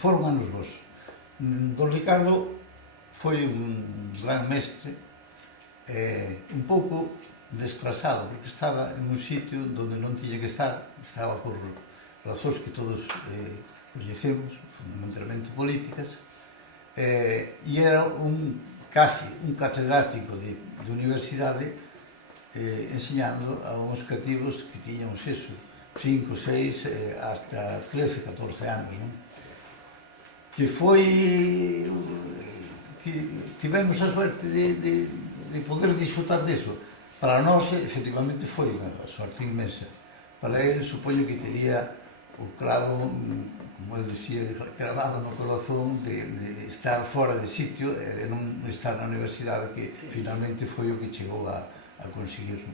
foron anos bons. Don Ricardo foi un gran mestre, un pouco desclasado, porque estaba en un sitio onde non tiña que estar, estaba por razóns que todos coñecemos, fundamentalmente políticas, e era casi un catedrático de universidade enseñando a uns cativos que tiñan eso, 5, 6, hasta 13, 14 anos, non? Que foi que tivemos a suerte de poder disfrutar disso. Para nós, efectivamente, foi unha sorte inmensa. Para ele, supoño que tería o clavo, como eu dicía, cravado no corazón de estar fora de sitio e non estar na universidade, que finalmente foi o que chegou a conseguir.